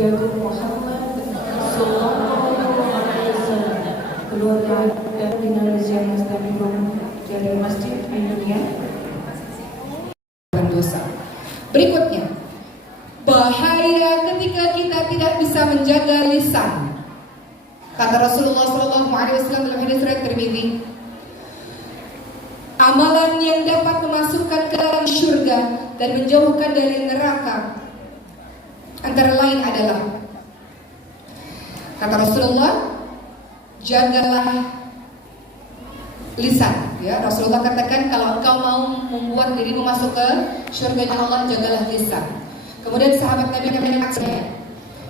Nabi Agung Muhammad Sallallahu Alaihi Wasallam, keluarga dan tinggal di dari masjid Indonesia dosa. Berikutnya, bahaya ketika kita tidak bisa menjaga lisan. Kata Rasulullah SAW dalam hadis riwayat Tirmidzi, amalan yang dapat memasukkan ke dalam surga dan menjauhkan dari neraka antara lain adalah, kata Rasulullah, jagalah lisan. Ya, Rasulullah katakan kalau engkau mau membuat dirimu masuk ke surga Allah, jagalah lisan. Kemudian sahabat Nabi mengatakan,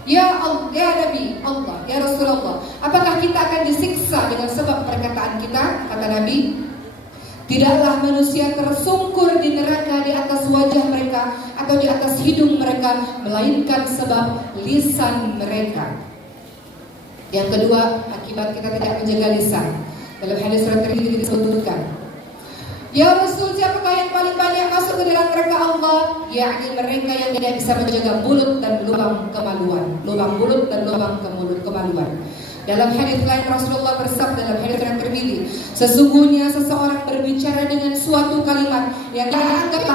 ya Allah, ya Nabi Allah, ya Rasulullah, apakah kita akan disiksa dengan sebab perkataan kita? Kata Nabi, tidaklah manusia tersungkur di neraka di atas wajah mereka atau di atas hidung mereka, melainkan sebab lisan mereka. Yang kedua, akibat kita tidak menjaga lisan. Dalam hadis riwayat Tirmidzi disebutkan, ya Rasul, siapakah yang paling banyak masuk ke dalam neraka Allah? Yakni mereka yang tidak bisa menjaga mulut dan lubang kemaluan. Lubang mulut dan lubang kemaluan. Dalam hadis lain Rasulullah bersabda dalam hadis riwayat Tirmidzi, sesungguhnya seseorang berbicara dengan suatu kalimat yang dianggap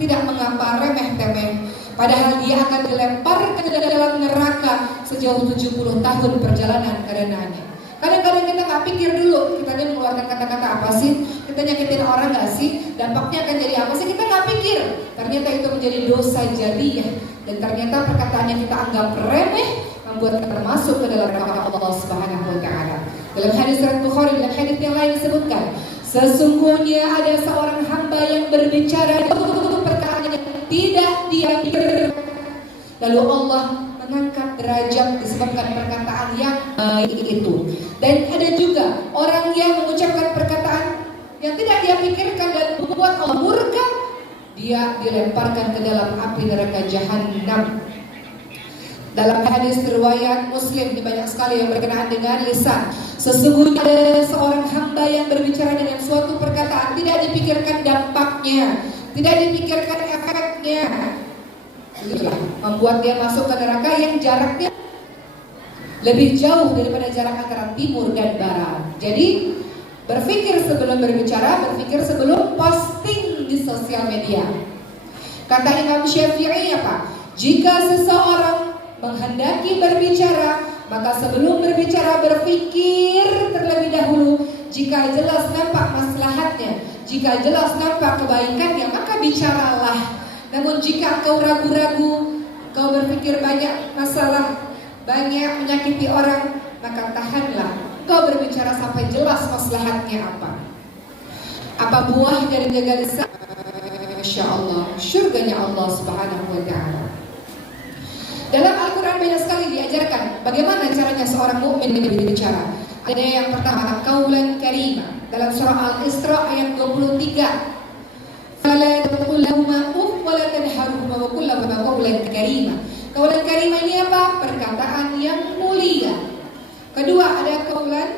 tidak mengapa, remeh-temeh, padahal dia akan dilempar ke dalam neraka sejauh 70 tahun perjalanan karenanya. Kadang-kadang kita nggak pikir dulu, kita ini mengeluarkan kata-kata apa sih? Kita nyakitin orang nggak sih? Dampaknya akan jadi apa sih? Kita nggak pikir. Ternyata itu menjadi dosa jariah, dan ternyata perkataan yang kita anggap remeh membuat kita termasuk ke dalam neraka Allah Subhanahu Wa Taala. Dalam hadis riwayat Bukhari, dalam hadis yang lain disebutkan, sesungguhnya ada seorang hamba yang berbicara perkataan yang tidak dia pikir, lalu Allah mengangkat derajat disebabkan perkataan yang baik itu. Dan ada juga orang yang mengucapkan perkataan yang tidak dia pikirkan dan membuat Allah murka, dia dilemparkan ke dalam api neraka jahanam. Dalam hadis riwayat Muslim, di banyak sekali yang berkenaan dengan lisan. Sesungguhnya ada seorang hamba yang berbicara dengan suatu perkataan, tidak dipikirkan dampaknya, tidak dipikirkan efeknya, itulah membuat dia masuk ke neraka yang jaraknya lebih jauh daripada jarak antara timur dan barat. Jadi berpikir sebelum berbicara, berpikir sebelum posting di sosial media. Kata Imam Syafi'i apa? Jika seseorang menghendaki berbicara, maka sebelum berbicara berpikir terlebih dahulu. Jika jelas nampak maslahatnya, jika jelas nampak kebaikannya, maka bicaralah. Namun jika kau ragu-ragu, kau berpikir banyak masalah, banyak menyakiti orang, maka tahanlah. Kau berbicara sampai jelas maslahatnya apa. Apa buah dari jaga lisan? Masya Allah, syurganya Allah Subhanahu Wa Taala. Dalam Al-Quran banyak sekali diajarkan bagaimana caranya seorang mukmin berbicara. Ada yang pertama, kaulan karima. Dalam surah Al-Isra ayat 23. Fala taqul lahuma uff wa la tanharhuma wa qul lahuma qawlan karima. Qawlan karima ini apa? Perkataan yang mulia. Kedua, ada qawlan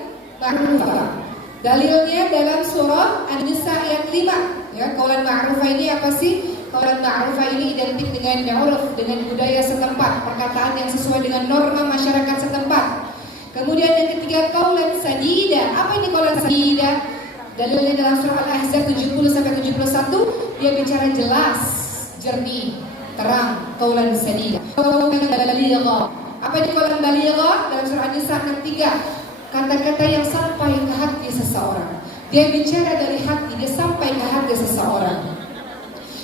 ma'rufa. Dalilnya dalam surah An-Nisa ayat 5. Ya, qawlan ma'rufa ini apa sih? Qawlan ma'rufa ini identik dengan uruf, dengan budaya setempat, perkataan yang sesuai dengan norma masyarakat setempat. Kemudian yang ketiga, qawlan sadida. Apa ini qawlan sadida? Dalilnya dalam surah Al-Ahzab 70-71, dia bicara jelas, jernih, terang, qaulan sadida. Qaulan baligha. Apa itu qaulan baligha? Dalam surah An-Nisa 63, kata-kata yang sampai ke hati seseorang. Dia bicara dari hati, dia sampai ke hati seseorang.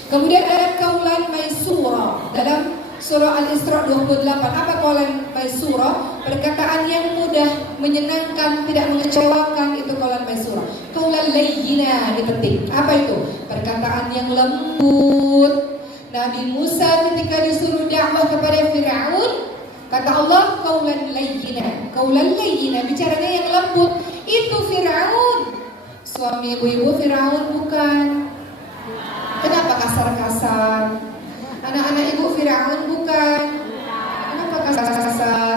Kemudian ada qaulan maisura dalam surah Al-Isra 28. Apa qaulan maisura? Perkataan yang mudah, menyenangkan, tidak mengecewakan, itu qaulan maisura. Qaulan layyina ini penting. Apa itu? Perkataan yang lembut. Nabi Musa ketika disuruh dakwah kepada Fir'aun, kata Allah qaulan layyina. Qaulan layyina, bicaranya yang lembut. Itu Fir'aun. Suami ibu-ibu Fir'aun bukan. Kenapa kasar-kasar? Anak-anak ibu Fir'aun bukan. Kenapa kasar-kasar?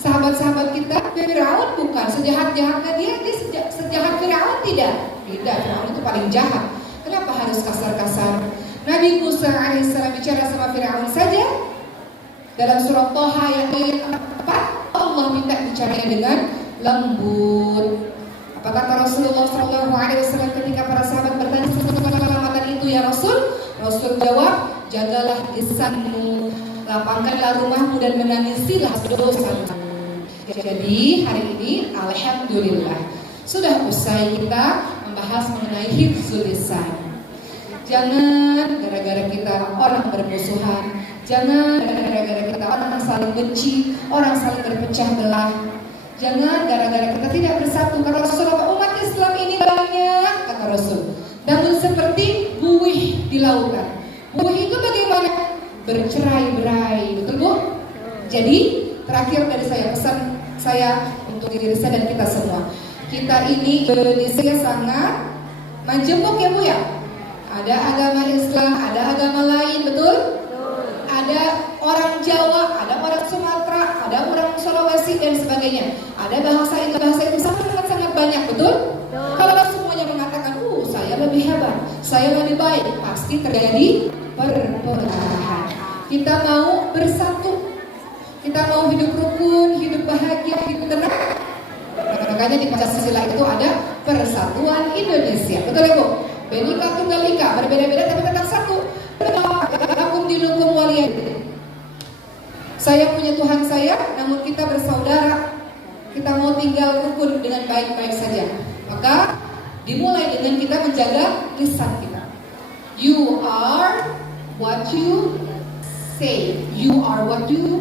Sahabat-sahabat kita Fir'aun bukan. Sejahat-jahatnya dia sejahat Fir'aun tidak. Tidak, Fir'aun itu paling jahat. Kenapa harus kasar-kasar? Nabi Musa alaihissalam bicara sama Fir'aun saja Dalam surah Thaha ayat 4, Allah minta bicara dengan lembut. Apa kata Rasulullah SAW ketika para sahabat bertanya keselamatan itu ya Rasul? Rasul jawab, jagalah lisanmu, lapangkanlah rumahmu dan menangisilah dosamu. Jadi hari ini alhamdulillah sudah usai kita membahas mengenai hifzul lisan. Jangan gara-gara kita orang bermusuhan, jangan gara-gara kita orang saling benci, orang saling berpecah belah. Jangan gara-gara kita tidak bersatu. Kata Rasulullah, umat Islam ini banyak, kata Rasul, namun seperti buih di lautan. Buih itu bagaimana? Bercerai-berai, betul Bu? Jadi terakhir dari saya, pesan saya untuk diri saya dan kita semua. Kita ini Indonesia sangat majemuk ya Bu ya. Ada agama Islam, ada agama lain, betul? Ada orang Jawa, ada orang Sumatera, ada orang Sulawesi dan sebagainya. Ada bahasa itu sangat banyak, betul? Kalau semuanya mengatakan, saya lebih hebat, saya lebih baik, pasti terjadi perpecahan. Kita mau bersatu, kita mau hidup rukun, hidup bahagia, hidup tenang. Makanya di Pancasila itu ada Persatuan Indonesia, betul ya Bu? Bhinneka Tunggal Ika, berbeda-beda tapi tetap satu. Lakum dinukum waliyadin. Saya punya Tuhan saya, namun kita bersaudara. Kita mau tinggal rukun dengan baik-baik saja. Maka dimulai dengan kita menjaga lisan kita. You are what you say. You are what you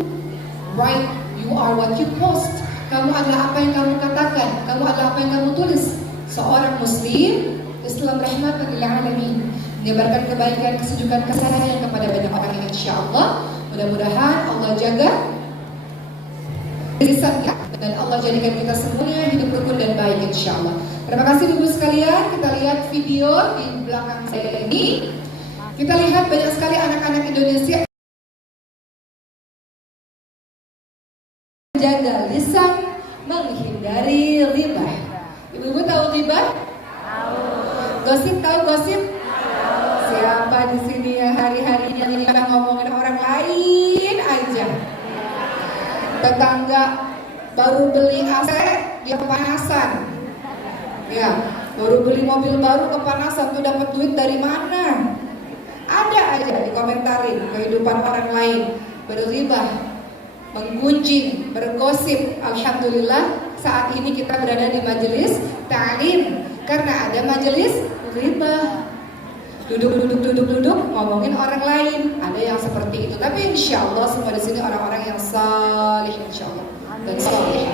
write. You are what you post. Kamu adalah apa yang kamu katakan. Kamu adalah apa yang kamu tulis. Seorang Muslim Islam rahmatan lil alamin, menyebarkan kebaikan, kesejukan, kesehatan kepada banyak orang ini insyaallah. Mudah-mudahan Allah jaga lisan kita dan Allah jadikan kita semuanya hidup rukun dan baik insyaallah. Terima kasih Ibu sekalian. Kita lihat video di belakang saya ini. Kita lihat banyak sekali anak-anak Indonesia menjaga lisan, menghindari ghibah. Ibu-ibu tahu ghibah? Gosip, tahu gosip? Siapa di sini yang hari-harinya kita ngomongin orang lain aja? Tetangga baru beli AC, dia kepanasan. Ya, baru beli mobil baru kepanasan, tuh dapat duit dari mana? Ada aja dikomentarin kehidupan orang lain, berghibah, menggunjing, bergosip. Alhamdulillah saat ini kita berada di majelis ta'lim karena ada majelis ghibah. Duduk ngomongin orang lain. Ada yang seperti itu. Tapi insya Allah semua di sini orang-orang yang salih insya Allah dan salih.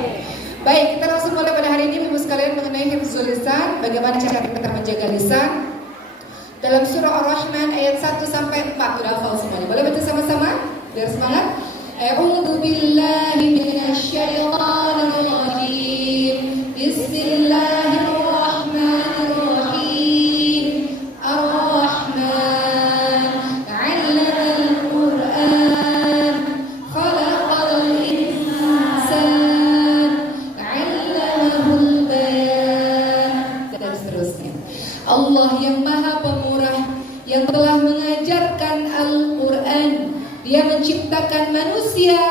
Baik, kita langsung mulai pada hari ini Ibu sekalian mengenai hifzul lisan. Bagaimana cara kita menjaga lisan? Dalam surah Ar-Rahman ayat 1 sampai 4 udah hafal semuanya. Boleh baca sama-sama? Biar semangat. A'udzu billahi minasy syaithanir rajim. Bismillahirrahmanirrahim. Ar-Rahman 'allamal Qur'an, khalaqal insan, 'allamahul bayan, dan seterusnya. Allah yang Maha Pemurah yang telah mengajarkan Al-Qur'an. Dia menciptakan manusia,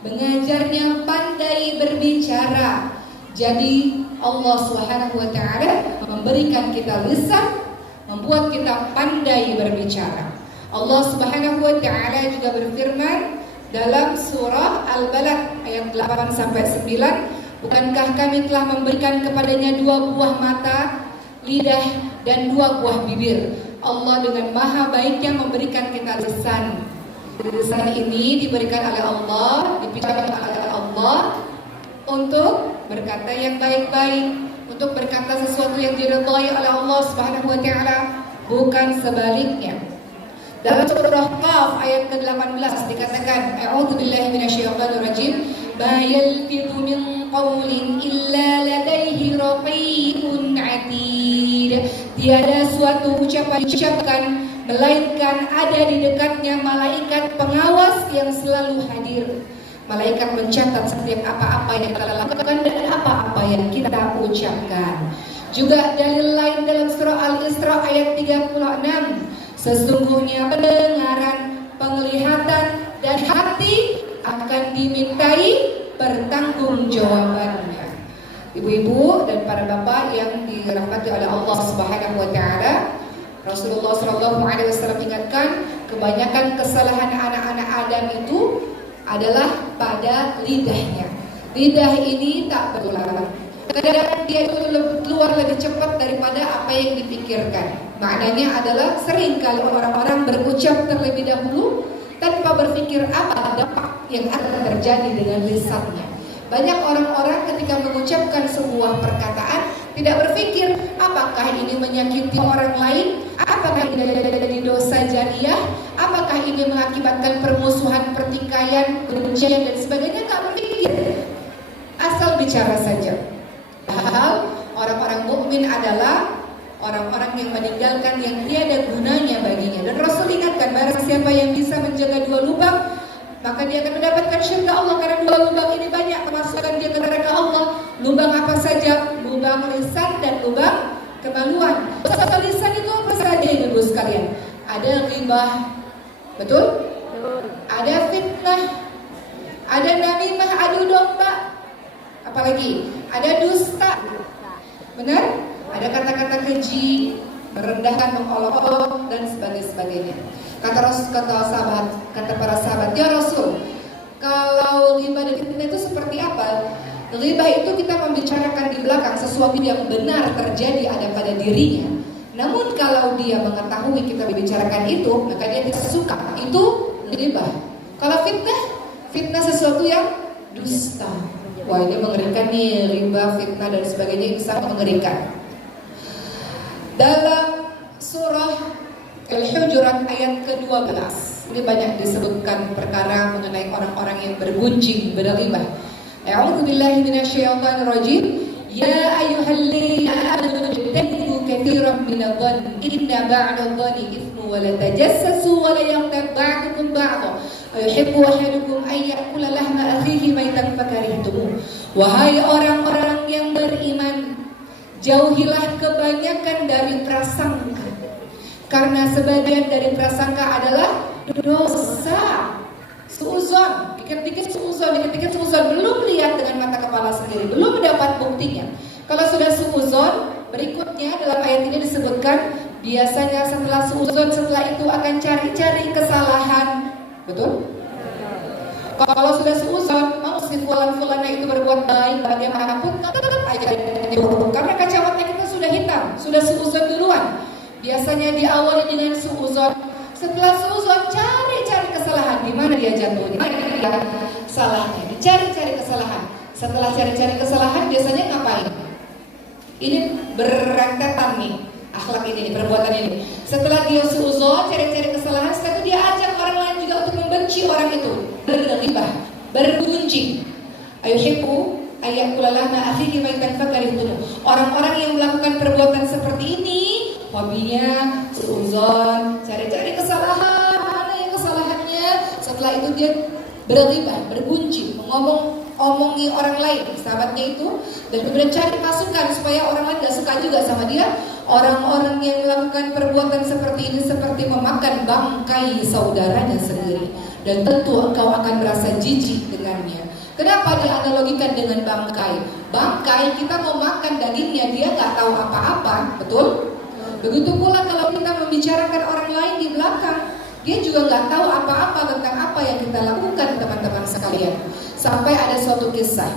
mengajarnya pandai berbicara. Jadi Allah Subhanahu wa taala memberikan kita lisan, membuat kita pandai berbicara. Allah Subhanahu wa taala juga berfirman dalam surah Al-Balad ayat 8 sampai 9, bukankah kami telah memberikan kepadanya 2 buah mata, lidah dan 2 buah bibir. Allah dengan maha baiknya memberikan kita lisan. Lisan ini diberikan oleh Allah, dibicarakan oleh Allah untuk berkata yang baik-baik, untuk berkata sesuatu yang diridhai oleh Allah Subhanahu wa taala, bukan sebaliknya. Dalam surah Qaf ayat ke-18 dikatakan, a'udzu billahi minasyaitonir rajim, ma yalfidu min qawlin illa ladaihi raqibun 'atid. Tiada suatu ucapan diucapkan melainkan ada di dekatnya malaikat pengawas yang selalu hadir. Malaikat mencatat setiap apa-apa yang kita lakukan dan apa-apa yang kita ucapkan. Juga dalil lain dalam surah Al-Isra ayat 36, sesungguhnya pendengaran, penglihatan dan hati akan dimintai pertanggungjawabannya. Ibu-ibu dan para bapak yang dirahmati oleh Allah Subhanahu wa taala, Rasulullah SAW ingatkan, kebanyakan kesalahan anak-anak Adam itu adalah pada lidahnya. Lidah ini tak berulang. Kadang-kadang dia itu keluar lebih cepat daripada apa yang dipikirkan. Maknanya adalah sering kali orang-orang berucap terlebih dahulu tanpa berpikir apa dampak yang akan terjadi dengan lisannya. Banyak orang-orang ketika mengucapkan sebuah perkataan tidak berpikir apakah ini menyakiti orang lain, apakah ini menjadi dosa jariah, apakah ini mengakibatkan permusuhan, pertikaian, kebencian dan sebagainya. Tak berpikir, asal bicara saja. Padahal orang-orang mukmin adalah orang-orang yang meninggalkan yang tiada gunanya baginya. Dan Rasul ingatkan, barang siapa yang bisa menjaga dua lubang, maka dia akan mendapatkan syurga Allah. Karena dua lubang ini banyak memasukkan dia ke neraka Allah. Lubang apa saja? Lubang lisan dan lubang kemaluan. Satu lisan itu apa saja ibu sekalian? Ada ghibah, betul? Ada fitnah, ada namimah, adu domba. Apalagi ada dusta, benar? Ada kata-kata keji, merendahkan, mengolok-olok dan sebagainya. Kata para sahabat, ya Rasul, kalau ghibah dan fitnah itu seperti apa? Ghibah itu kita membicarakan di belakang sesuatu yang benar terjadi ada pada dirinya. Namun kalau dia mengetahui kita membicarakan itu, maka dia tidak suka. Itu ghibah. Kalau fitnah sesuatu yang dusta. Wah, ini mengerikan nih, ghibah, fitnah dan sebagainya, ini sangat mengerikan. Dalam surah Al-Hujurat ayat ke-12, ini banyak disebutkan perkara mengenai orang-orang yang bergunjing, berghibah. A'udzu billahi minasyaitonir rajim. Ya ayyuhalladzina amanu ijtanibu katsiran minadh-dhanni inna ba'dadh-dhanni itsmun wa la tajassasu wa la yaghtab ba'dukum ba'dha ayuhibbu ahadukum ay ya'kula lahma akhihi maytan fakarihtumuh. Wahai orang-orang yang beriman, jauhilah kebanyakan dari prasangka, karena sebagian dari prasangka adalah dosa. Suuzon, dikit-dikit suuzon, belum lihat dengan mata kepala sendiri, belum mendapat buktinya. Kalau sudah suuzon, berikutnya dalam ayat ini disebutkan, biasanya setelah suuzon, setelah itu akan cari-cari kesalahan. Betul? Kalau sudah suuzon, mau si fulan-fulannya itu berbuat baik bagaimanapun, karena kacamata kita sudah hitam, sudah suuzon duluan. Biasanya diawali dengan suuzon. Setelah suuzon, cari-cari kesalahan. Di mana dia jatuh? Di mana dia salahnya? Dicari-cari kesalahan. Setelah cari-cari kesalahan, biasanya ngapain? Ini berentetan nih, akhlak ini, perbuatan ini. Setelah dia suuzon, cari-cari kesalahan, setelah itu dia ajak orang lain juga untuk membenci orang itu, berghibah, bergunjing. Ayuhibbu ayyakula lahma akhihi maytan fakarihtumuh. Orang-orang yang melakukan perbuatan seperti ini, hobinya suuzon, cari-cari kesalahan, mana yang kesalahannya. Setelah itu dia berghibah, bergunjing, omongi orang lain, sahabatnya itu, dan kemudian cari masukan supaya orang lain gak suka juga sama dia. Orang-orang yang melakukan perbuatan seperti ini seperti memakan bangkai saudaranya sendiri, dan tentu engkau akan merasa jijik dengannya. Kenapa dianalogikan dengan bangkai? Bangkai, kita mau makan dagingnya, dia gak tahu apa-apa, betul? Begitu pula kalau kita membicarakan orang lain di belakang, dia juga nggak tahu apa-apa tentang apa yang kita lakukan, teman-teman sekalian. Sampai ada suatu kisah,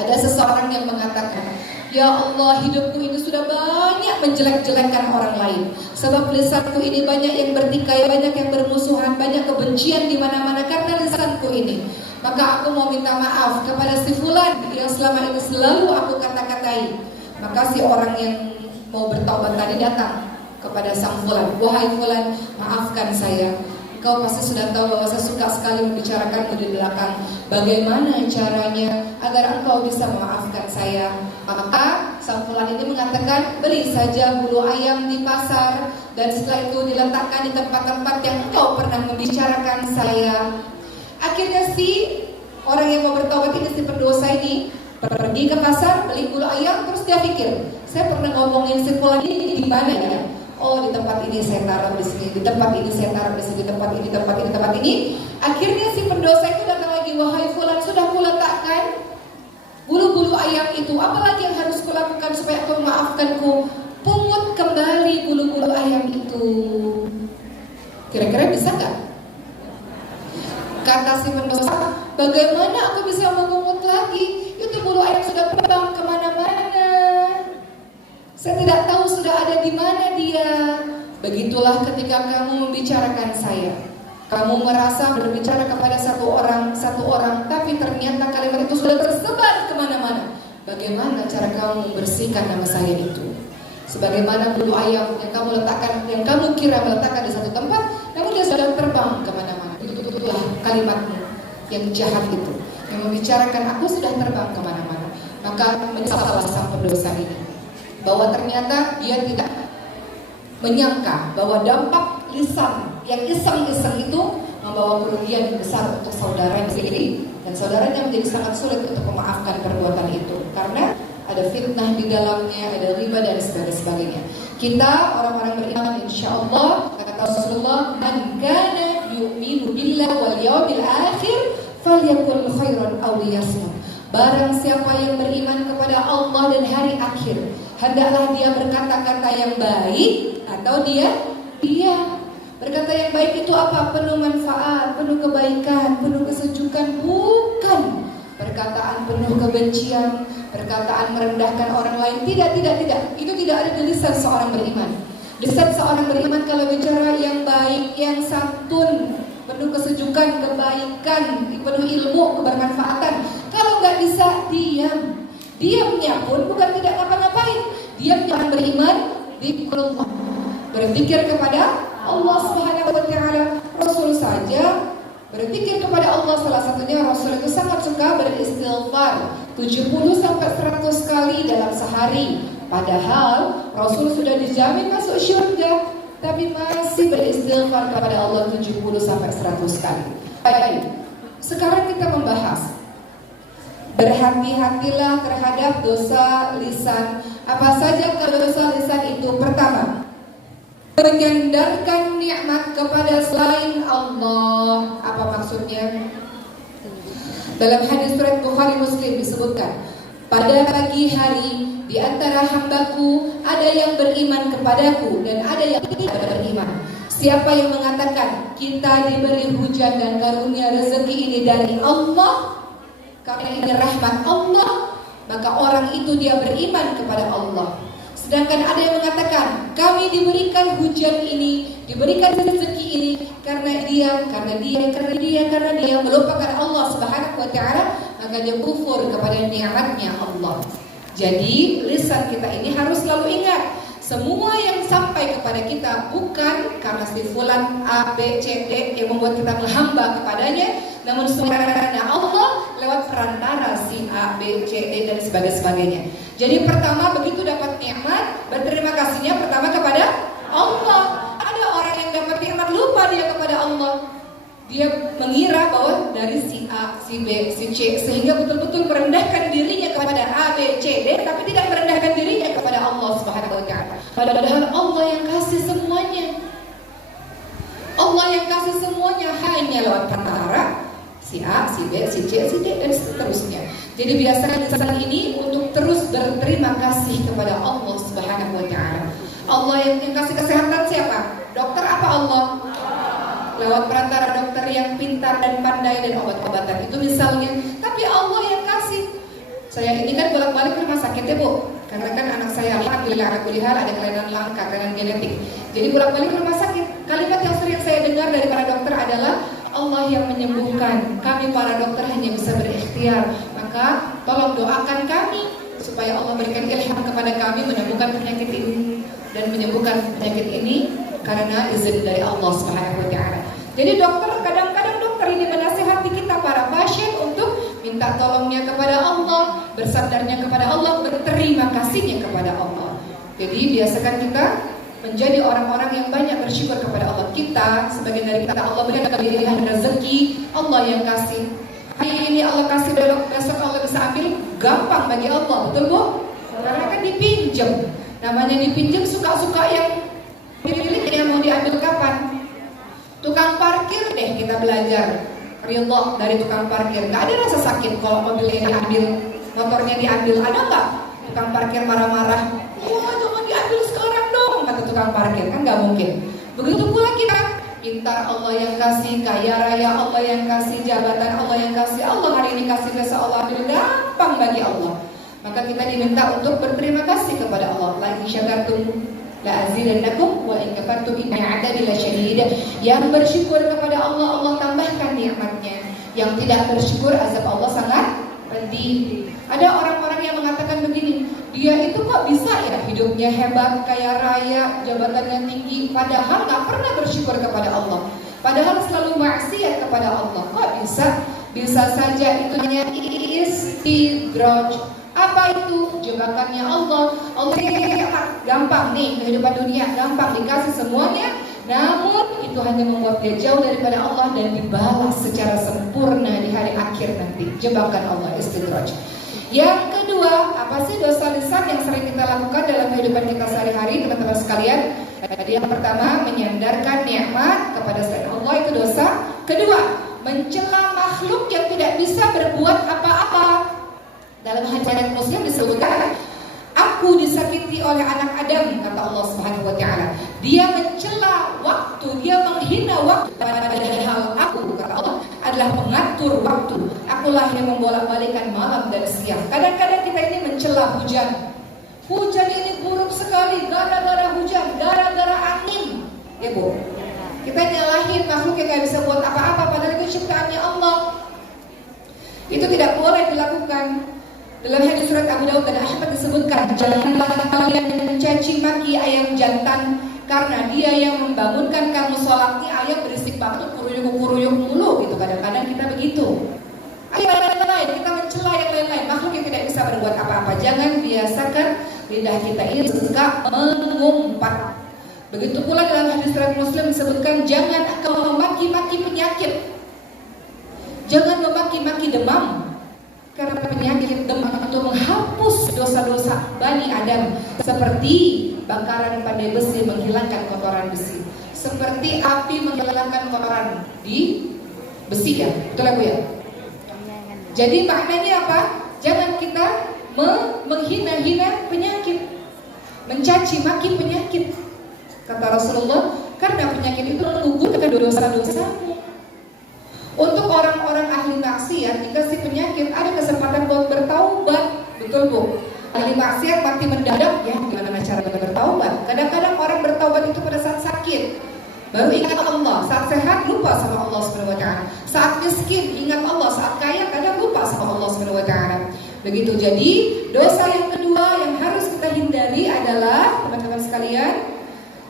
ada seseorang yang mengatakan, ya Allah, hidupku ini sudah banyak menjelek-jelekkan orang lain. Sebab lisanku ini banyak yang bertikai, banyak yang bermusuhan, banyak kebencian di mana-mana karena lisanku ini. Maka aku mau minta maaf kepada si fulan yang selama ini selalu aku kata-katai. Maka si orang yang mau bertaubat tadi datang kepada sang fulan, wahai fulan, maafkan saya. Kau pasti sudah tahu bahwa saya suka sekali membicarakanmu di belakang. Bagaimana caranya agar engkau bisa memaafkan saya? Maka sang fulan ini mengatakan, beli saja bulu ayam di pasar, dan setelah itu diletakkan di tempat-tempat yang engkau pernah membicarakan saya. Akhirnya si orang yang mau bertaubat ini, si pendosa ini, pergi ke pasar, beli bulu ayam, terus dia pikir, saya pernah ngomongin si fulan ini di mana ya? Oh, di tempat ini saya taruh di sini, di tempat ini saya taruh di sini, di tempat ini, tempat ini, tempat ini. Akhirnya si pendosa itu datang lagi wahai fulan, sudah kuletakkan bulu-bulu ayam itu, apalagi yang harus kulakukan supaya kau memaafkanku? Pungut kembali bulu-bulu ayam itu. Kira-kira bisa gak? Kata si pendosa, bagaimana aku bisa memungut lagi? Itu bulu ayam sudah terbang kemana-mana. Saya tidak tahu sudah ada di mana dia. Begitulah ketika kamu membicarakan saya. Kamu merasa berbicara kepada satu orang, tapi ternyata kalimat itu sudah tersebar kemana-mana. Bagaimana cara kamu membersihkan nama saya itu? Sebagaimana bulu ayam yang kamu letakkan, yang kamu kira meletakkan di satu tempat, namun dia sudah terbang kemana-mana. Itulah kalimatmu yang jahat itu, yang membicarakan aku sudah terbang kemana-mana. Maka menyesallah sang pendosa ini, bahwa ternyata dia tidak menyangka bahwa dampak lisan yang iseng-iseng itu membawa kerugian besar untuk saudaranya sendiri, dan saudaranya menjadi sangat sulit untuk memaafkan perbuatan itu karena ada fitnah di dalamnya, ada riba dan sebagainya. Kita orang-orang beriman, insya Allah, kata Rasulullah, man kana yu'minu billahi wal yawmil akhir falyakul khairan aw liyasmut. Barang siapa yang beriman kepada Allah dan hari akhir, hendaklah dia berkata-kata yang baik atau dia diam. Berkata yang baik itu apa? Penuh manfaat, penuh kebaikan, penuh kesejukan, bukan perkataan penuh kebencian, perkataan merendahkan orang lain. Tidak. Itu tidak ada di lisan seorang beriman. Lisan seorang beriman kalau bicara yang baik, yang santun, penuh kesejukan, kebaikan, penuh ilmu, kebermanfaatan. Kalau nggak bisa, diam. Diamnya pun bukan tidak ngapa-ngapain. Diamnya orang beriman, zikrullah, berzikir kepada Allah Subhanahu wa taala. Rasul saja berzikir kepada Allah, salah satunya Rasul itu sangat suka beristighfar 70 sampai 100 kali dalam sehari. Padahal Rasul sudah dijamin masuk surga, tapi masih beristighfar kepada Allah 70 sampai 100 kali. Baik. Sekarang kita membahas, berhati-hatilah terhadap dosa lisan. Apa saja dosa lisan itu? Pertama, menyandarkan nikmat kepada selain Allah. Apa maksudnya? Dalam hadis riwayat Bukhari Muslim disebutkan, pada pagi hari di antara hambaku ada yang beriman kepadaku dan ada yang tidak beriman. Siapa yang mengatakan kita diberi hujan dan karunia rezeki ini dari Allah, karena ini rahmat Allah, maka orang itu dia beriman kepada Allah. Sedangkan ada yang mengatakan kami diberikan hujan ini, diberikan rezeki ini karena dia melupakan Allah Subhanahu wa taala, maka dia kufur kepada nikmatnya Allah. Jadi lisan kita ini harus selalu ingat, semua yang sampai kepada kita bukan karena si fulan A, B, C, D yang membuat kita menghamba kepadanya, namun semua karena Allah lewat perantara si A, B, C, D dan sebagainya. Jadi pertama begitu dapat nikmat, berterima kasihnya pertama kepada Allah. Ada orang yang dapat nikmat lupa dia kepada Allah. Dia mengira bahwa dari si A, si B, si C, sehingga betul-betul merendahkan dirinya kepada A, B, C, D, tapi tidak merendahkan dirinya kepada Allah Subhanahu wa taala. Padahal Allah yang kasih semuanya. Allah yang kasih semuanya hanya lewat perantara si A, si B, si C, si D dan seterusnya. Jadi biasakan lisan ini untuk terus berterima kasih kepada Allah Subhanahu wa taala. Allah yang kasih kesehatan siapa? Dokter apa Allah? Lewat perantara dokter yang pintar dan pandai dan obat-obatan itu misalnya. Tapi Allah yang kasih. Saya ini kan bolak-balik ke rumah sakit ya Bu, karena kan anak saya alhamdulillah ada kelainan langka, kelainan genetik. Jadi bolak-balik ke rumah sakit. Kalimat yang sering saya dengar dari para dokter adalah Allah yang menyembuhkan. Kami para dokter hanya bisa berikhtiar. Maka tolong doakan kami supaya Allah berikan ilham kepada kami menyembuhkan penyakit ini dan menyembuhkan penyakit ini karena izin dari Allah Subhanahu wa taala. Jadi kadang-kadang dokter ini menasihati kita para pasien untuk minta tolongnya kepada Allah, bersandarnya kepada Allah, berterima kasihnya kepada Allah. Jadi biasakan kita menjadi orang-orang yang banyak bersyukur kepada Allah. Kita sebagian dari kita Allah berikan kelebihan rezeki, Allah yang kasih. Hari ini Allah kasih, besok Allah bisa ambil, gampang bagi Allah, betul Bu? Karena kan dipinjam. Namanya dipinjam suka-suka yang milik yang mau diambil kapan? Tukang parkir deh kita belajar. ridho dari tukang parkir. Nggak ada rasa sakit kalau mobilnya diambil, motornya diambil. Ada nggak tukang parkir marah-marah? Wah, jangan diambil sekarang dong, kata tukang parkir. Kan nggak mungkin. Begitu pula kita, pintar Allah yang kasih, kaya raya Allah yang kasih, jabatan Allah yang kasih. Allah hari ini kasih ke Allah, gampang bagi Allah. Maka kita diminta untuk berterima kasih kepada Allah. La in syakartum la azidannakum wa in kafartum inna 'adzabi lasyadid. Yang bersyukur kepada Allah, Allah tambahkan nikmatnya. Yang tidak bersyukur, azab Allah sangat pedih. Ada orang-orang yang mengatakan begini, dia itu kok bisa ya hidupnya hebat, kaya raya, jabatannya tinggi, padahal nggak pernah bersyukur kepada Allah, padahal selalu maksiat kepada Allah. Kok bisa? Bisa saja itu hanya istidraj. Apa itu? Jebakannya Allah. Allah gampang nih, kehidupan dunia gampang dikasih semuanya, namun itu hanya membuat dia jauh daripada Allah dan dibalas secara sempurna di hari akhir nanti. Jebakan Allah, istidraj. Yang kedua, apa sih dosa lisan yang sering kita lakukan dalam kehidupan kita sehari-hari, teman-teman sekalian? Jadi yang pertama, menyandarkan nikmat kepada selain Allah, itu dosa. Kedua, mencela makhluk yang tidak bisa berbuat apa-apa. Dalam hadis Muslim disebutkan, aku disakiti oleh anak Adam, kata Allah Subhanahu wa taala. Dia mencela waktu, dia menghina waktu, padahal aku, kata Allah, adalah pengatur waktu. Akulah yang membolak-balikan malam dan siang. Kadang-kadang kita ini mencela hujan. Hujan ini buruk sekali gara-gara hujan, gara-gara angin. Ya Bu, kita nyalahin makhluk yang gak bisa buat apa-apa, padahal itu ciptaannya Allah. Itu tidak boleh dilakukan. Dalam hadis surat Abu Daud dan Ahmad disebutkan, janganlah kalian mencaci maki ayam jantan, karena dia yang membangunkan kamu sholat. Ini ayam berisik banget, kuruyuk mulu gitu. Kadang-kadang kita begitu. Ayam lain-lain, kita mencela yang lain-lain, makhluk yang tidak bisa berbuat apa-apa. Jangan biasakan lidah kita ini suka mengumpat. Begitu pula dalam hadis surat Muslim disebutkan, jangan engkau memaki-maki penyakit. Jangan memaki-maki demam. Karena penyakit demam itu menghapus dosa-dosa Bani Adam, seperti bakaran pandai besi menghilangkan kotoran besi, seperti api menghilangkan kotoran di besi, ya, betul ya Bu ya? Jadi maknanya apa? Jangan kita menghina-hina penyakit, mencaci maki penyakit, kata Rasulullah, karena penyakit itu menggugurkan dosa-dosamu. Untuk orang-orang ahli maksiat dikasih penyakit, ada kesempatan buat bertaubat, betul Bu? Ahli maksiat mati mendadak, ya gimana cara bertaubat? Kadang-kadang orang bertaubat itu pada saat sakit, baru ingat Allah. Saat sehat lupa sama Allah Subhanahu wa taala. Saat miskin ingat Allah, saat kaya kadang lupa sama Allah Subhanahu wa taala. Begitu. Jadi dosa yang kedua yang harus kita hindari adalah, teman-teman sekalian,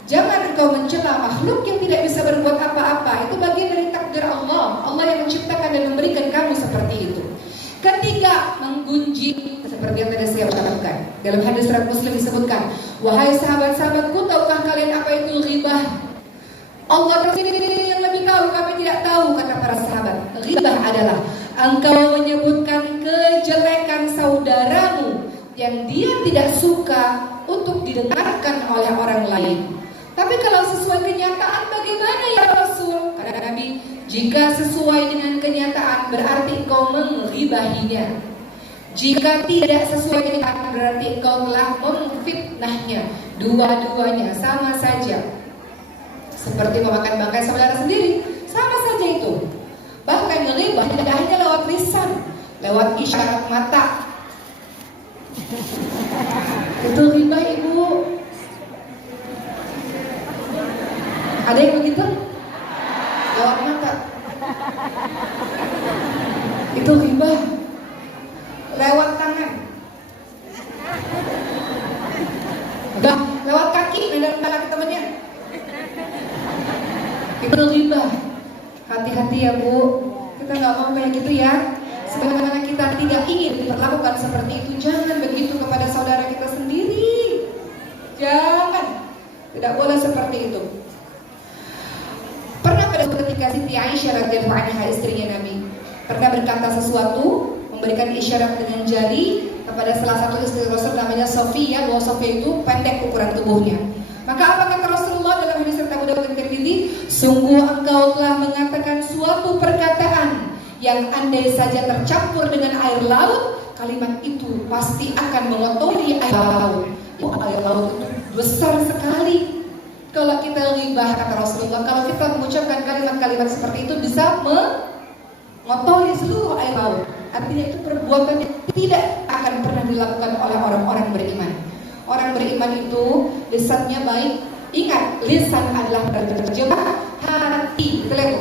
jangan engkau mencela makhluk yang tidak bisa berbuat apa-apa. Itu bagian dari takdir Allah. Allah yang menciptakan dan memberikan kamu seperti itu. Ketiga, menggunjing, seperti yang tadi saya katakan. Dalam hadis surat Muslim disebutkan, wahai sahabat-sahabatku, tahukah kalian apa itu ghibah? Allah sendiri yang lebih tahu, kami tidak tahu, kata para sahabat. Ghibah adalah engkau menyebutkan kejelekan saudaramu yang dia tidak suka untuk didengarkan oleh orang lain. Tapi kalau sesuai kenyataan bagaimana ya Rasul? Kata Nabi, jika sesuai dengan kenyataan berarti engkau menghibahinya. Jika tidak sesuai kenyataan berarti engkau telah memfitnahnya. Dua-duanya sama saja. Seperti memakan bangkai saudara sendiri, sama saja itu. Bahkan ghibah tidak hanya lewat lisan, lewat isyarat mata. Itu ghibah Ibu. Ada yang begitu? Lewat mata. Itu ghibah. Lewat tangan. Udah, lewat kaki, nendang kaki temannya. Itu ghibah. Hati-hati ya Bu. Kita nggak mau kayak gitu ya. Sebagaimana kita tidak ingin diperlakukan seperti itu, jangan begitu kepada saudara kita sendiri. Jangan. Tidak boleh seperti itu. Pernah pada ketika Siti Aisyah radhiyallahu anha, istrinya Nabi, pernah berkata sesuatu, memberikan isyarat dengan jari kepada salah satu istri Rasul namanya Sofia, bahwa Sofia itu pendek ukuran tubuhnya. Maka apa kata Rasulullah dalam hadis Abu Dawud dan Tirmidzi? Sungguh engkau telah mengatakan suatu perkataan yang andai saja tercampur dengan air laut, kalimat itu pasti akan mengotori air laut. Air laut itu besar sekali. Kalau kita ghibah, kata Rasulullah, kalau kita mengucapkan kalimat-kalimat seperti itu bisa mengotori seluruh air laut. Artinya itu perbuatan yang tidak akan pernah dilakukan oleh orang-orang beriman. Orang beriman itu lisannya baik. Ingat, lisan adalah terjemah hati. Betul ya, Bu?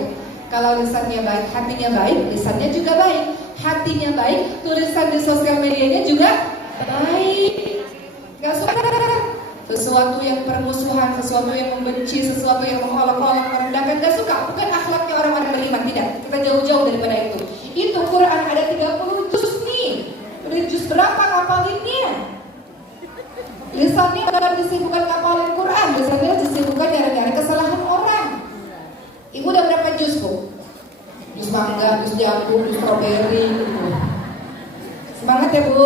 Kalau lisannya baik, hatinya baik, lisannya juga baik. Hatinya baik, tulisan di sosial medianya juga baik. Gak suka sesuatu yang permusuhan, sesuatu yang membenci, sesuatu yang mengolok-olok, merendahkan, gak suka. Bukan akhlaknya orang-orang beriman, tidak. Kita jauh-jauh daripada itu. Itu Quran ada 30 juz nih. Udah juz berapa ngapalinnya? Lisannya bukan disibukkan ngapalin Quran, lisannya disibukkan nyari-nyari kesalahan orang. Ibu udah berapa juz, Bu? Juz mangga, juz jambu, juz strawberry gitu. Semangat ya, Bu.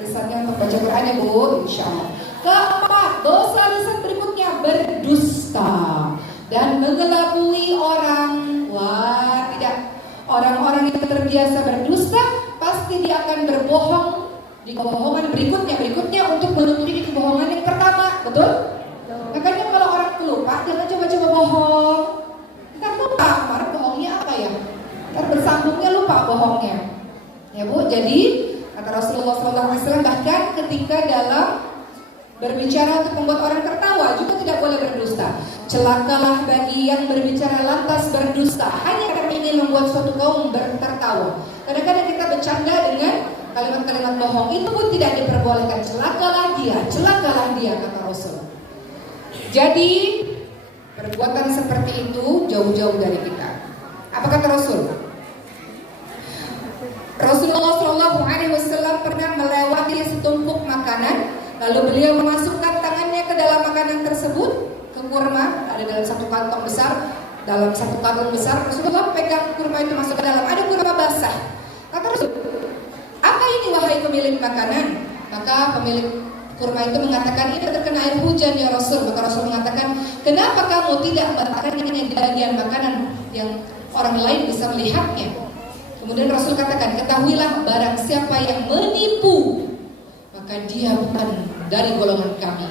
Lisannya untuk baca Quran ya, Bu, insyaallah. Keempat, dosa lisan berikutnya berdusta dan mengelabui orang. Wah, tidak. Orang-orang yang terbiasa berdusta pasti dia akan berbohong di kebohongan berikutnya untuk menutupi kebohongan yang pertama, betul? Makanya kalau orang pelupa jangan coba-coba bohong. Ntar lupa kemarin bohongnya apa ya? Ntar bersambungnya lupa bohongnya. Ya, Bu, jadi kata Rasulullah SAW bahkan ketika dalam berbicara untuk membuat orang tertawa juga tidak boleh berdusta. Celakalah bagi yang berbicara lantas berdusta hanya karena ingin membuat suatu kaum tertawa. Kadang-kadang kita bercanda dengan kalimat-kalimat bohong, itu pun tidak diperbolehkan. Celakalah dia, kata Rasul. Jadi perbuatan seperti itu jauh-jauh dari kita. Apa kata Rasul? Rasulullah SAW pernah melewati setumpuk makanan, lalu beliau memasukkan tangannya ke dalam makanan tersebut, ke kurma, ada dalam satu kantong besar, dalam satu karung besar. Rasulullah pegang kurma itu masuk ke dalam, ada kurma basah. Kata Rasul, apa ini wahai pemilik makanan? Maka pemilik kurma itu mengatakan, ini terkena air hujan ya Rasul. Maka Rasul mengatakan, kenapa kamu tidak meletakkannya di bagian makanan yang orang lain bisa melihatnya? Kemudian Rasul katakan, ketahuilah barang siapa yang menipu, maka dia bukan dari golongan kami.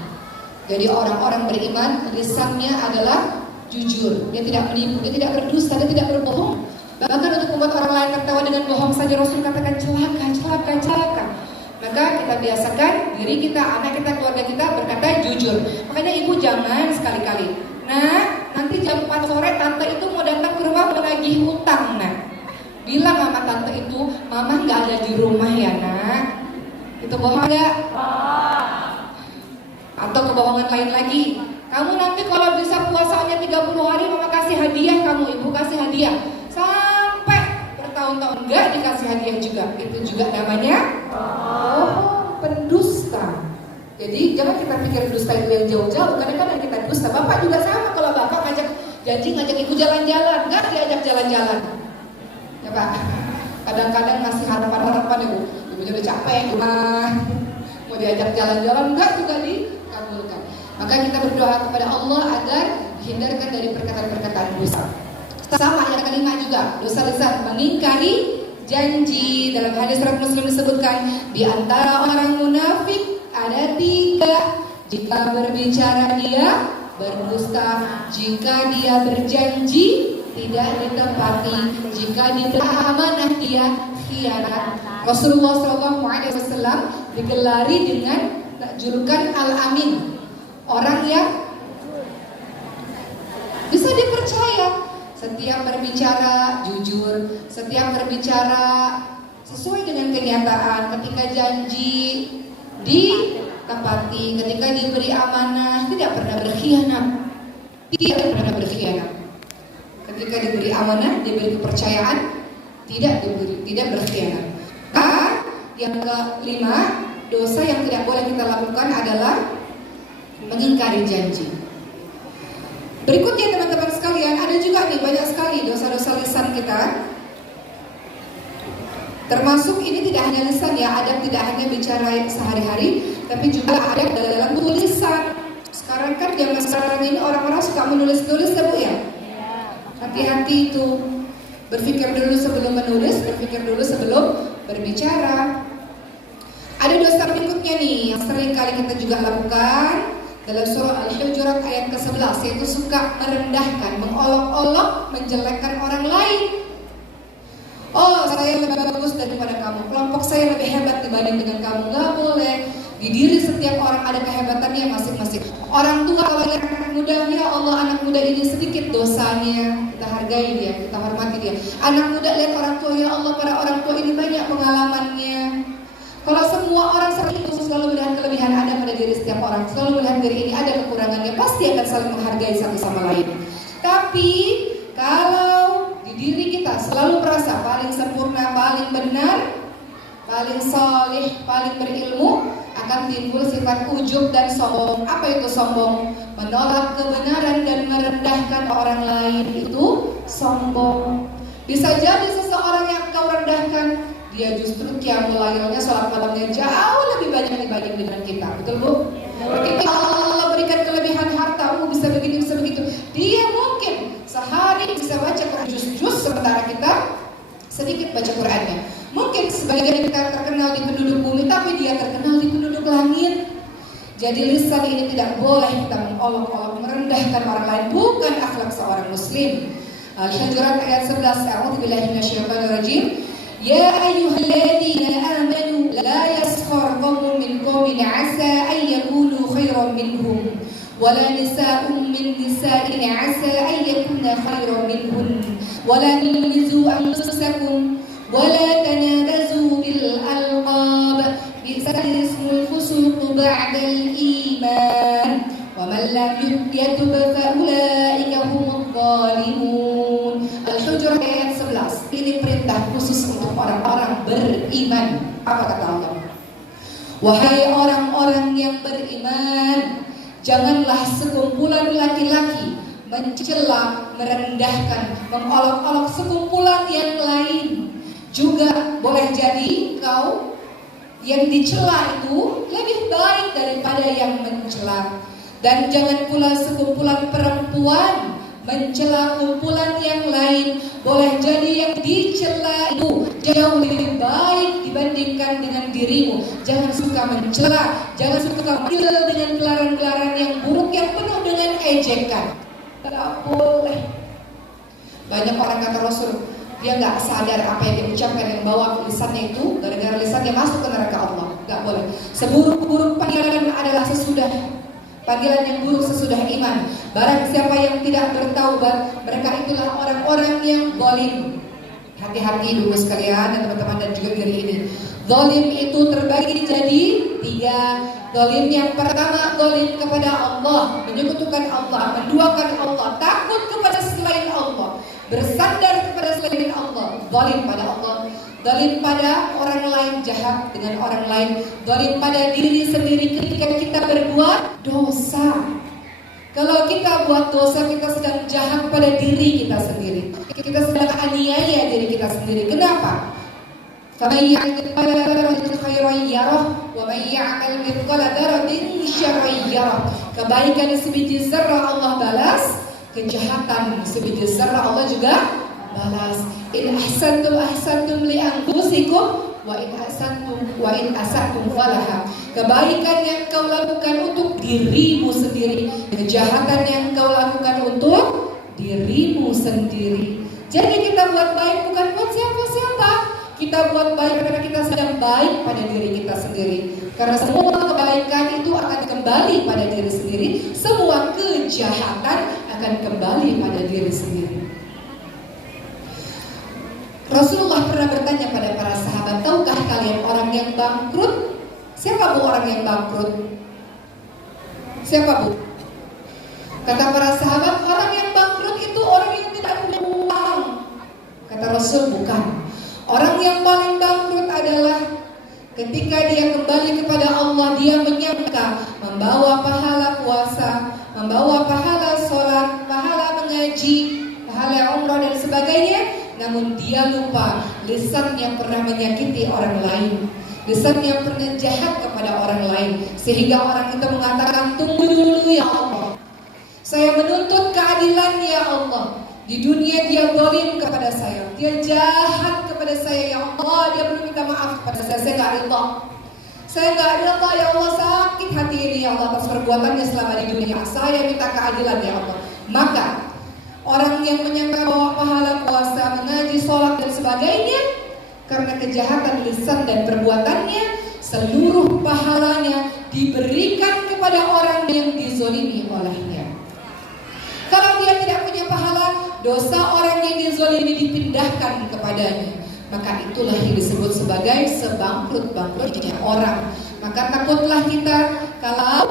Jadi orang-orang beriman lisannya adalah jujur, dia tidak menipu, dia tidak berdusta, dia tidak berbohong. Bahkan untuk membuat orang lain tertawa dengan bohong saja Rasul katakan celaka. Maka kita biasakan diri kita, anak kita, keluarga kita berkata jujur. Makanya ibu jangan sekali-kali, nah nanti jam 4 sore tante itu mau datang ke rumah menagih utang. Nah, bilang sama tante itu, mama nggak ada di rumah ya nak. Itu bohong nggak? Atau kebohongan lain lagi, kamu nanti kalau bisa puasanya 30 hari mama kasih hadiah, kamu ibu kasih hadiah. Sampai bertahun-tahun nggak dikasih hadiah juga. Itu juga namanya pendusta. Jadi jangan kita pikir dusta itu yang jauh-jauh. Kadang-kadang kita dusta. Bapak juga sama, kalau bapak ngajak ibu jalan-jalan, nggak diajak jalan-jalan. Ya Pak, kadang-kadang ngasih harapan-harapan ibu ibunya udah capek rumah, mau diajak jalan-jalan enggak juga dikabulkan. Maka kita berdoa kepada Allah agar dihindarkan dari perkataan-perkataan dosa. Sama yang kelima juga, dosa lisan, mengingkari janji. Dalam hadis riwayat Muslim disebutkan, di antara orang munafik ada 3. Jika berbicara dia berdusta, jika dia berjanji tidak ditepati, jika diberi amanah dia khianat. Rasulullah SAW digelari dengan julukan Al-Amin, orang yang bisa dipercaya. Setiap berbicara jujur, setiap berbicara sesuai dengan kenyataan, ketika janji ditepati, ketika diberi amanah tidak pernah berkhianat. Ketika diberi amanah, diberi kepercayaan, tidak berkhianat. Nah, yang kelima, dosa yang tidak boleh kita lakukan adalah mengingkari janji. Berikutnya teman-teman sekalian, ada juga nih banyak sekali dosa-dosa lisan kita. Termasuk ini tidak hanya lisan ya, adab tidak hanya bicara sehari-hari, tapi juga adab dalam tulisan. Sekarang kan zaman sekarang ini orang-orang suka menulis-tulis ya Bu ya. Hati-hati itu. Berpikir dulu sebelum menulis, berpikir dulu sebelum berbicara. Ada dosa berikutnya nih yang sering kali kita juga lakukan dalam surah Al-Hujurat ayat ke-11, yaitu suka merendahkan, mengolok-olok, menjelekkan orang lain. Oh, saya lebih bagus daripada kamu, kelompok saya lebih hebat dibanding dengan kamu. Gak boleh. Di diri setiap orang ada kehebatannya masing-masing. Orang tua kalau lihat anak muda, ya Allah, anak muda ini sedikit dosanya, kita hargai dia, kita hormati dia. Anak muda lihat orang tua, ya Allah, para orang tua ini banyak pengalamannya. Kalau semua orang seperti itu selalu melihat kelebihan ada pada diri setiap orang, selalu melihat diri ini ada kekurangannya, pasti akan saling menghargai satu sama lain. Tapi kalau di diri kita selalu merasa paling sempurna, paling benar, paling saleh, paling berilmu, akan timbul sifat ujub dan sombong. Apa itu sombong? Menolak kebenaran dan merendahkan orang lain, itu sombong. Bisa jadi seseorang yang kau rendahkan, dia justru qiyamul lailnya, sholat malamnya jauh lebih banyak dibanding dengan kita. Betul Bu? Ketika Allah berikan kelebihan harta, bisa begini, bisa begitu, dia mungkin sehari bisa baca juz-juz, sementara kita sedikit baca Qurannya. Mungkin sebagian kita terkenal di penduduk bumi, tapi dia terkenal di penduduk langit. Jadi lisan ini tidak boleh kita mengolok-olok, merendahkan orang lain, bukan akhlak seorang muslim. Al-Hujurat ayat 11, A'udzubillahi minasyaitonirrajim. Ya ayyuhalladzina amanu la yaskhar qaumun min qaumin 'asa an yakunu khairan minhum wala nisa'un min nisa'in 'asa an yakunna khairan minhun wala tulmizu anfusakum wala tanabazu bil alqab bi'sal ismul fusuq ba'dal iman wa man lam yatub fa ulaika humudz zalimun. Al-Hujurat ayat 11. Ini perintah khusus untuk orang-orang beriman. Apa kata Allah? Wahai orang-orang yang beriman, janganlah sekumpulan laki-laki mencela, merendahkan, mengolok-olok sekumpulan yang lain. Juga boleh jadi kau yang dicela itu lebih baik daripada yang mencela. Dan jangan pula sekumpulan perempuan mencela kumpulan yang lain. Boleh jadi yang dicela itu jauh lebih baik dibandingkan dengan dirimu. Jangan suka mencela, jangan suka menilai dengan gelaran-gelaran yang buruk yang penuh dengan ejekan. Tidak boleh. Banyak orang kata Rasul, dia nggak sadar apa yang dia ucapkan, yang bawa lisannya itu, gara-gara lisannya masuk ke neraka Allah. Nggak boleh. Seburuk-buruk panggilan adalah sesudah. Panggilan yang buruk sesudah iman. Barang siapa yang tidak bertaubat, mereka itulah orang-orang yang zalim. Hati-hati dulu sekalian dan teman-teman dan juga diri ini. Zalim itu terbagi jadi 3. Zalim yang pertama, zalim kepada Allah, menyekutukan Allah, menduakan Allah, takut kepada selain Allah, bersandar kepada selain Allah, zalim pada Allah. Zalim pada orang lain, jahat dengan orang lain. Zalim pada diri sendiri ketika kita berbuat dosa. Kalau kita buat dosa, kita sedang jahat pada diri kita sendiri. Kita sedang aniaya diri kita sendiri. Kenapa? فَمَنْ يَعْمَلْ مِثْقَالَ خَيْرٍ يَرَهُ وَمَنْ يَعْمَلْ مِثْقَالَ ذَرَّةٍ شَرًّا يَرَهُ. Kebaikan sebiji zarrah Allah balas, kejahatan sebiji zarrah Allah juga balas. In ahsantum ahsantum li anfusikum wa in asatum falaha. Kebaikan yang kau lakukan untuk dirimu sendiri, kejahatan yang kau lakukan untuk dirimu sendiri. Jadi kita buat baik bukan buat siapa-siapa. Kita buat baik karena kita sedang baik pada diri kita sendiri. Karena semua kebaikan itu akan kembali pada diri sendiri, semua kejahatan akan kembali pada diri sendiri. Rasulullah pernah bertanya pada para sahabat, tahukah kalian orang yang bangkrut? Siapa Bu orang yang bangkrut? Siapa Bu? Kata para sahabat, orang yang bangkrut itu orang yang tidak punya uang. Kata Rasul, bukan. Orang yang paling bangkrut adalah ketika dia kembali kepada Allah, dia menyangka membawa pahala puasa, membawa pahala sholat, pahala mengaji, pahala umrah dan sebagainya. Namun dia lupa lisan yang pernah menyakiti orang lain, lisan yang pernah jahat kepada orang lain, sehingga orang itu mengatakan, tunggu dulu ya Allah, saya menuntut keadilan ya Allah. Di dunia dia zalim kepada saya, dia jahat kepada saya, ya Allah, dia belum minta maaf kepada saya nggak ridha. Saya nggak ridha, ya Allah, sakit hati ini ya Allah atas perbuatannya selama di dunia. Saya minta keadilan ya Allah. Maka orang yang menyangka bahwa pahala puasa, mengaji, sholat dan sebagainya karena kejahatan lisan dan perbuatannya, seluruh pahalanya diberikan kepada orang yang dizolimi olehnya. Kalau dia tidak punya pahala, dosa orang yang dizolimi dipindahkan kepadanya. Maka itulah yang disebut sebagai sebangkrut-bangkrutnya orang. Maka takutlah kita kalau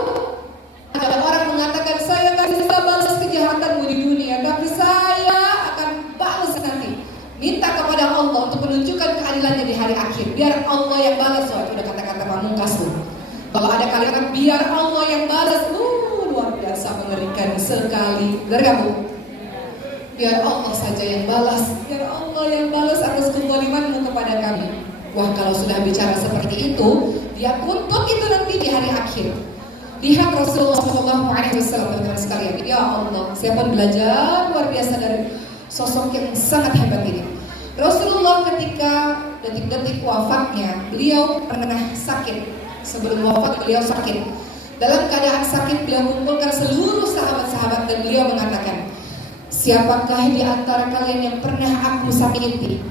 ada orang mengatakan, saya gak bisa balas kejahatanmu di dunia, tapi saya akan balas nanti. Minta kepada Allah untuk menunjukkan keadilannya di hari akhir. Biar Allah yang balas. Itu udah kata-kata pamungkas tuh. Kalau ada kalimat biar Allah yang balas, luar biasa mengerikan sekali. Benar gak Bu? Biar Allah saja yang balas, biar Allah yang balas atas kezalimanmu kepada kami. Wah, kalau sudah bicara seperti itu, dia tuntut itu nanti di hari akhir. Lihat Rasulullah SAW teman-teman sekalian. Ya Allah, saya pun belajar luar biasa dari sosok yang sangat hebat ini. Rasulullah ketika detik-detik wafatnya, beliau pernah sakit. Sebelum wafat beliau sakit. Dalam keadaan sakit beliau mengumpulkan seluruh sahabat-sahabat dan beliau mengatakan, siapakah di antara kalian yang pernah aku sakiti?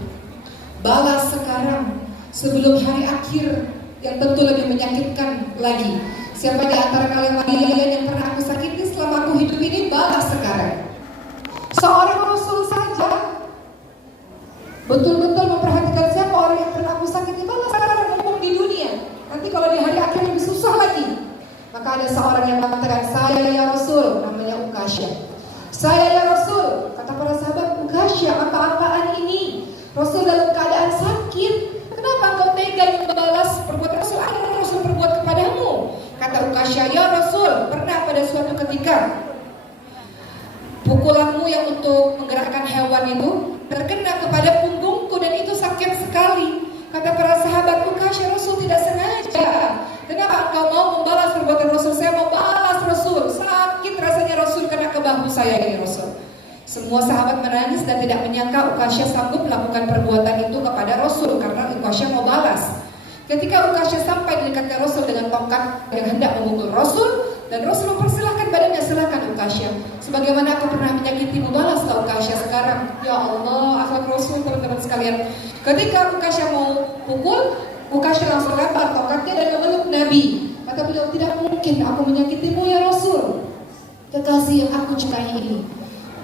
Balas sekarang sebelum hari akhir yang tentu lebih menyakitkan lagi. Siapa di antara kalian yang pernah aku sakiti selama aku hidup ini, balas sekarang. Seorang Rasul saja betul-betul memperhatikan siapa orang yang pernah aku sakiti, balas sekarang, mumpung di dunia. Nanti kalau di hari akhir lebih susah lagi. Maka ada seorang yang mengatakan, saya ya Rasul, namanya Uqasyah. Saya ya Rasul, kata para sahabat, Uqasyah, apa-apaan ini? Rasul dalam keadaan sakit, kenapa engkau tega membalas perbuatan Rasul? Apa yang Rasul perbuat kepadamu? Kata Uqasyah, ya Rasul, pernah pada suatu ketika pukulanmu yang untuk menggerakkan hewan itu terkena kepada punggungku dan itu sakit sekali. Kata para sahabat, Uqasyah, Rasul tidak sengaja. Kenapa engkau mau membalas perbuatan Rasul? Saya mau balas Rasul. Sakit rasanya Rasul kena ke bahu saya ini Rasul. Semua sahabat menangis dan tidak menyangka Uqasyah sanggup melakukan perbuatan itu kepada Rasul karena Uqasyah mau balas. Ketika Uqasyah sampai di dekatnya Rasul dengan tongkat yang hendak memukul Rasul, dan Rasul mempersilahkan badannya, silakan Uqasyah. Sebagaimana aku pernah menyakitimu, balaslah Uqasyah sekarang. Ya Allah, akhlak Rasul teman-teman sekalian. Ketika Uqasyah mau pukul, Uqasyah langsung lempar tongkatnya dan memeluk Nabi. Kata beliau, tidak mungkin aku menyakitimu ya Rasul, kekasih yang aku cintai ini.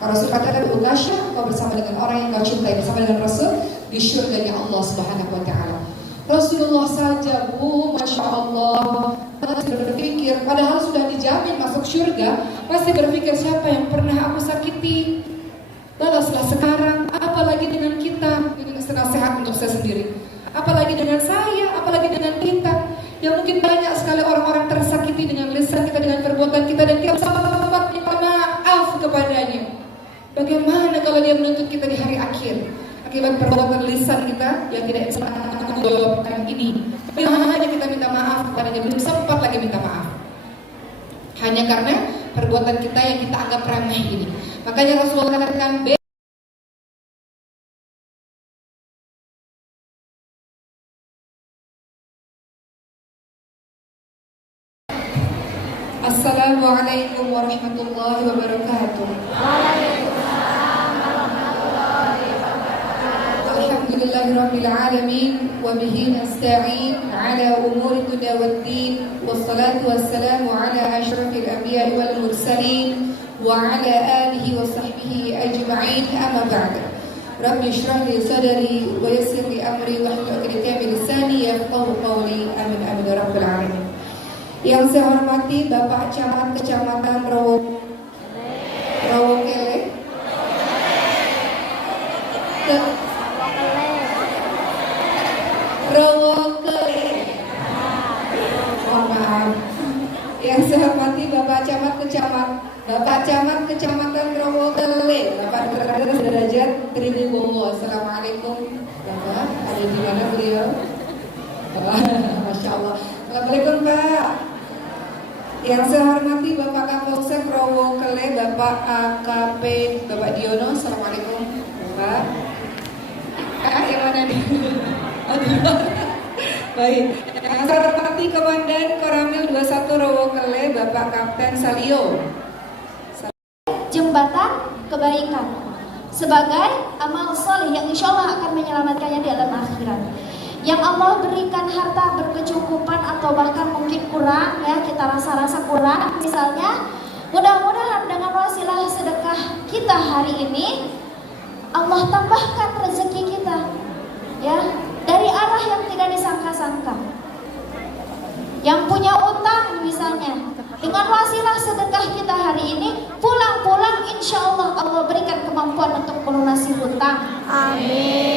Rasul katakan, Uqasyah, kau bersama dengan orang yang kau cintai, bersama dengan Rasul di syurganya Allah Subhanahu wa Ta'ala. Rasulullah saja, Bu, Masya Allah, masih berpikir, padahal sudah dijamin masuk syurga, masih berpikir siapa yang pernah aku sakiti, balaslah sekarang. Apalagi dengan kita, ini nasihat untuk saya sendiri. Apalagi dengan saya, apalagi dengan kita, yang mungkin banyak sekali orang-orang tersakiti dengan lisan kita, dengan perbuatan kita, dan kita sempat minta maaf kepadanya. Bagaimana kalau dia menuntut kita di hari akhir akibat perbuatan lisan kita yang tidak bisa menjawabkan ini? Bagaimana kita minta maaf kepadanya, belum sempat lagi minta maaf, hanya karena perbuatan kita yang kita anggap remeh ini. Makanya Rasulullah katakan, Assalamualaikum warahmatullahi wabarakatuh. Alhamdulillahirabbil alamin wa bihi nasta'in ala umuri dunya waddin wassalatu wassalamu ala asyrafil anbiya'i wal mursalin wa ala alihi wa sahbihi ajma'in, amma ba'd. Rabbi shrah li sadri wa yassir li amri wa hlul 'uqdatam min lisani yafqahu qawli. Amin amin ya rabbal alamin. Yang saya hormati Bapak Camat Kecamatan Rawokele, mohon maaf. Yang saya hormati Bapak Camat Kecamatan Rawokele, Bapak Derajat Triwibowo. Assalamualaikum Bapak, ada di mana beliau? Masya Allah. Assalamualaikum Pak. Yang saya hormati Bapak Kapolsek Rowo Kele, Bapak AKP Bapak Diono. Assalamualaikum Bapak. Yang mana nih? Oh, baik. Yang saya hormati Komandan Koramil 21 Rowo Kele, Bapak Kapten Salio. Jembatan kebaikan sebagai amal soleh yang insya Allah akan menyelamatkannya di alam akhirat. Yang Allah berikan harta berkecukupan atau bahkan mungkin kurang, ya kita rasa-rasa kurang misalnya, mudah-mudahan dengan wasilah sedekah kita hari ini Allah tambahkan rezeki kita, ya, dari arah yang tidak disangka-sangka. Yang punya utang misalnya, dengan wasilah sedekah kita hari ini, pulang-pulang insya Allah Allah berikan kemampuan untuk melunasi hutang. Amin.